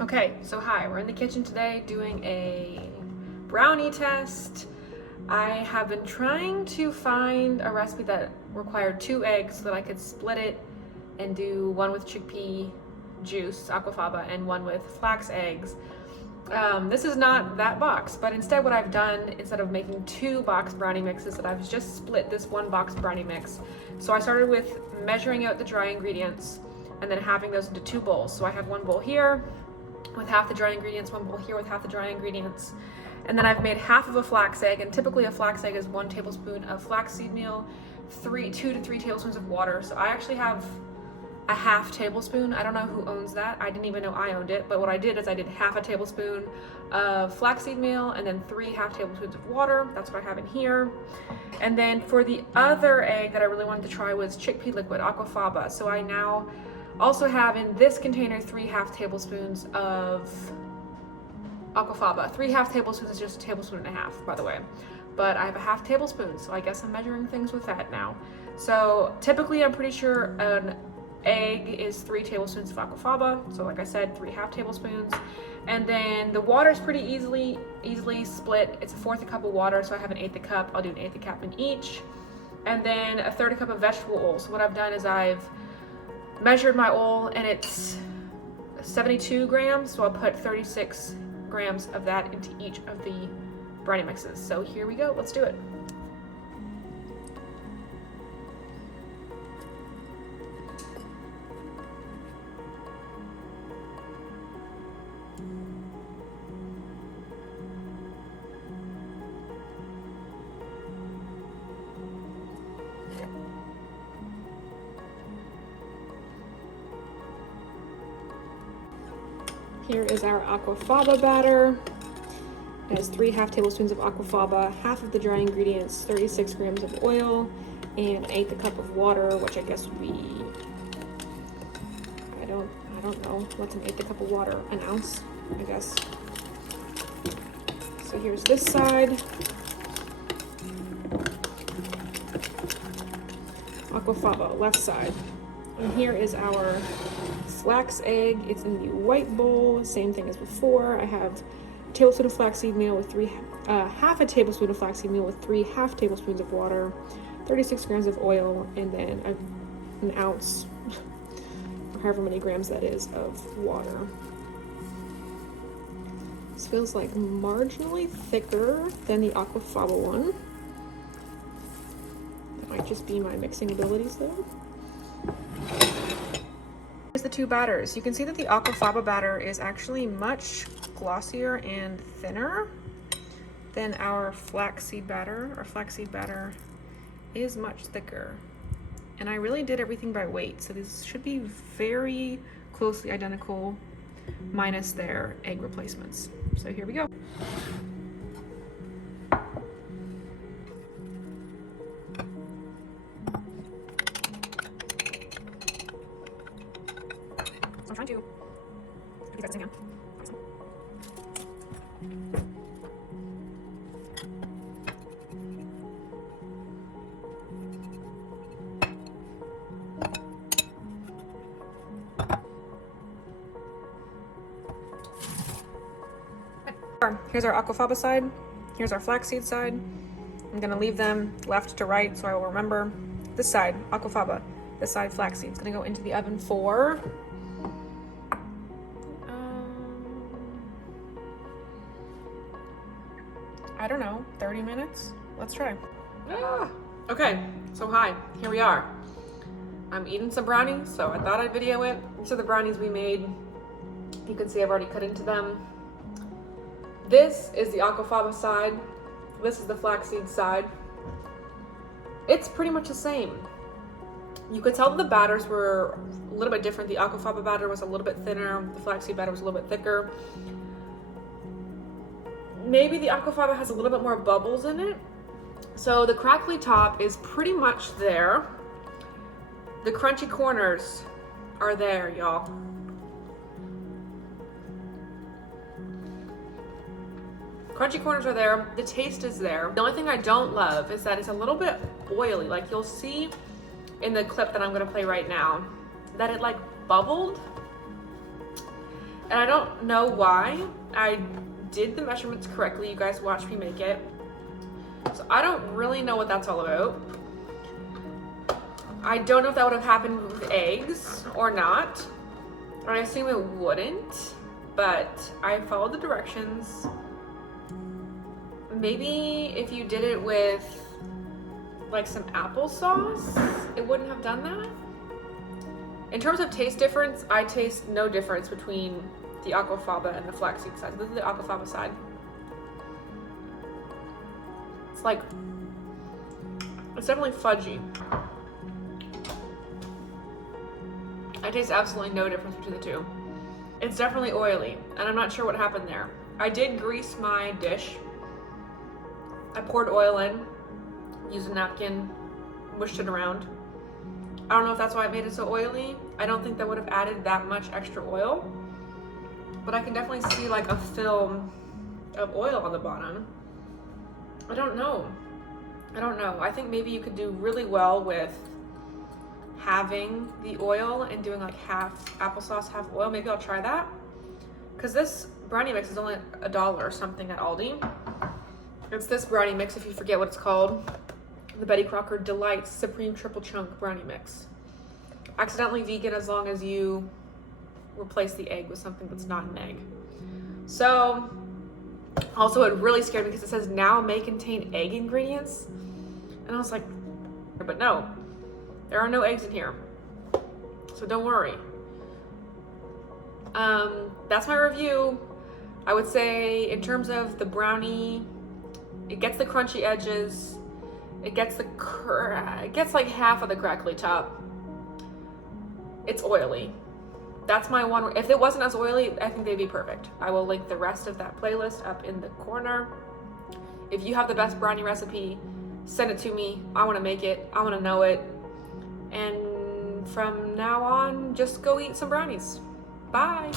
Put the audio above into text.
Okay, so hi, we're in the kitchen today doing a brownie test. I have been trying to find a recipe that required 2 eggs so that I could split it and do one with chickpea juice, aquafaba, and one with flax eggs. This is not that box, but instead what I've done, instead of making 2 box brownie mixes, that I've just split this 1 box brownie mix. So I started with measuring out the dry ingredients and then having those into 2 bowls. So I have 1 bowl here with half the dry ingredients, 1 bowl here with half the dry ingredients. And then I've made half of a flax egg, and typically a flax egg is 1 tablespoon of flaxseed meal, 2 to 3 tablespoons of water. So I actually have a half tablespoon. I don't know who owns that. I didn't even know I owned it, but what I did is I did half a tablespoon of flaxseed meal and then 3 half tablespoons of water. That's what I have in here. And then for the other egg that I really wanted to try was chickpea liquid, aquafaba. So I now also have in this container 3 half tablespoons of aquafaba. 3 half tablespoons is just a tablespoon and a half, by the way. But I have a half tablespoon, so I guess I'm measuring things with that now. So typically I'm pretty sure an egg is 3 tablespoons of aquafaba. So like I said, 3 half tablespoons. And then the water is pretty easily split. It's 1/4 cup of water, so I have an 1/8 cup. I'll do an 1/8 cup in each. And then a 1/3 cup of vegetable oil. So what I've done is I've measured my oil and it's 72 grams, so I'll put 36 grams of that into each of the brownie mixes. So here we go, let's do it. Here is our aquafaba batter. It has 3 half tablespoons of aquafaba, half of the dry ingredients, 36 grams of oil, and 1/8 cup of water, which I guess would be, I don't know, what's an 1/8 cup of water? An ounce, I guess. So here's this side. Aquafaba, left side. And here is our flax egg. It's in the white bowl, same thing as before. I have a tablespoon of flaxseed meal with half a tablespoon of flaxseed meal with 3 half tablespoons of water, 36 grams of oil, and then an ounce, or however many grams that is, of water. This feels like marginally thicker than the aquafaba one. That might just be my mixing abilities though. Here's the 2 batters. You can see that the aquafaba batter is actually much glossier and thinner than our flaxseed batter. Our flaxseed batter is much thicker. And I really did everything by weight, so these should be very closely identical, minus their egg replacements. So here we go. I'm trying to get that in hand. Here's our aquafaba side. Here's our flaxseed side. I'm gonna leave them left to right so I will remember. This side, aquafaba. This side, flaxseed. It's gonna go into the oven for I don't know, 30 minutes? Let's try. Okay, so hi, here we are. I'm eating some brownies, so I thought I'd video it. These are the brownies we made. You can see I've already cut into them. This is the aquafaba side. This is the flaxseed side. It's pretty much the same. You could tell that the batters were a little bit different. The aquafaba batter was a little bit thinner. The flaxseed batter was a little bit thicker. Maybe the aquafaba has a little bit more bubbles in it. So the crackly top is pretty much there. The crunchy corners are there, y'all. Crunchy corners are there. The taste is there. The only thing I don't love is that it's a little bit oily. Like you'll see in the clip that I'm gonna play right now, that it like bubbled. And I don't know why. I did the measurements correctly. You guys watched me make it. So I don't really know what that's all about. I don't know if that would have happened with eggs or not. I assume it wouldn't, but I followed the directions. Maybe if you did it with like some applesauce, it wouldn't have done that. In terms of taste difference, I taste no difference between the aquafaba and the flaxseed side. This is the aquafaba side. It's definitely fudgy. I taste absolutely no difference between the two. It's definitely oily, and I'm not sure what happened there. I did grease my dish. I poured oil in, used a napkin, mushed it around. I don't know if that's why it made it so oily. I don't think that would have added that much extra oil, but I can definitely see like a film of oil on the bottom. I don't know. I think maybe you could do really well with having the oil and doing like half applesauce, half oil. Maybe I'll try that. Because this brownie mix is only $1 or something at Aldi. It's this brownie mix, if you forget what it's called. The Betty Crocker Delights Supreme Triple Chunk Brownie Mix. Accidentally vegan as long as you replace the egg with something that's not an egg. So, also it really scared me because it says now may contain egg ingredients. And I was like, but no, there are no eggs in here. So don't worry. That's my review. I would say in terms of the brownie, it gets the crunchy edges. It gets like half of the crackly top. It's oily. That's my one. If it wasn't as oily, I think they'd be perfect. I will link the rest of that playlist up in the corner. If you have the best brownie recipe, send it to me. I want to make it. I want to know it. And from now on, just go eat some brownies. Bye.